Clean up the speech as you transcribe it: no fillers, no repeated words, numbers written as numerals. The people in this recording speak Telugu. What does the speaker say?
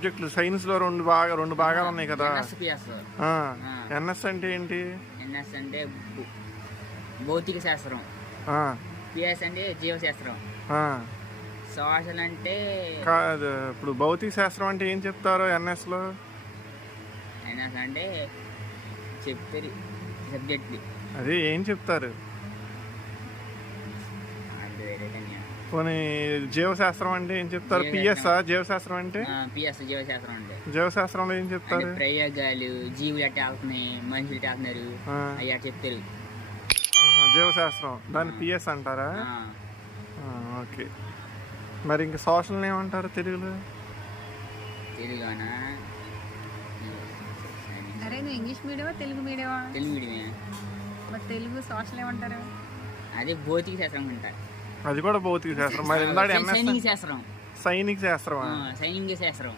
సబ్జెక్టులు సైన్స్లో రెండు భాగాలు ఉన్నాయి కదా. ఎన్ఎస్ అంటే ఏంటి? ఎన్ఎస్ అంటే భౌతిక శాస్త్రం, పిఎస్ అంటే జీవశాస్త్రం, సోషల్ అంటే కాదు. ఇప్పుడు భౌతిక శాస్త్రం అంటే ఏం చెప్తారు ఎన్ఎస్లో? ఎన్ఎస్ అంటే చెప్తారు సబ్జెక్టులు. అది ఏం చెప్తారు? పోనీ జీవశాస్త్రం అంటే ఏం చెప్తారు? పిఎస్ జీవశాస్త్రం అంటే? పిఎస్ జీవశాస్త్రం అంటే జీవశాస్త్రంలో ఏం చెప్తారు? ప్రయోగాలు, జీవులు ఎట్లా వెళ్తున్నాయి, మనుషులు ఎట్లా వెళ్తున్నారు అయ్యా చెప్తారు. జీవశాస్త్రం దాన్ని పిఎస్ అంటారా? ఓకే. మరి ఇంకా సోషల్ ఏమంటారు తెలుగులో? తెలుగులోనా? అరే నువ్వు ఇంగ్లీష్ మీడియమా తెలుగు మీడియమా? తెలుగు మీడియమే. మరి తెలుగు సోషల్ ఏమంటారు? అదే భౌతిక శాస్త్రం అంటారు. అది కూడా భౌతిక శాస్త్రం. మరి సైనిక శాస్త్రం. సైనిక శాస్త్రం సైనిక శాస్త్రం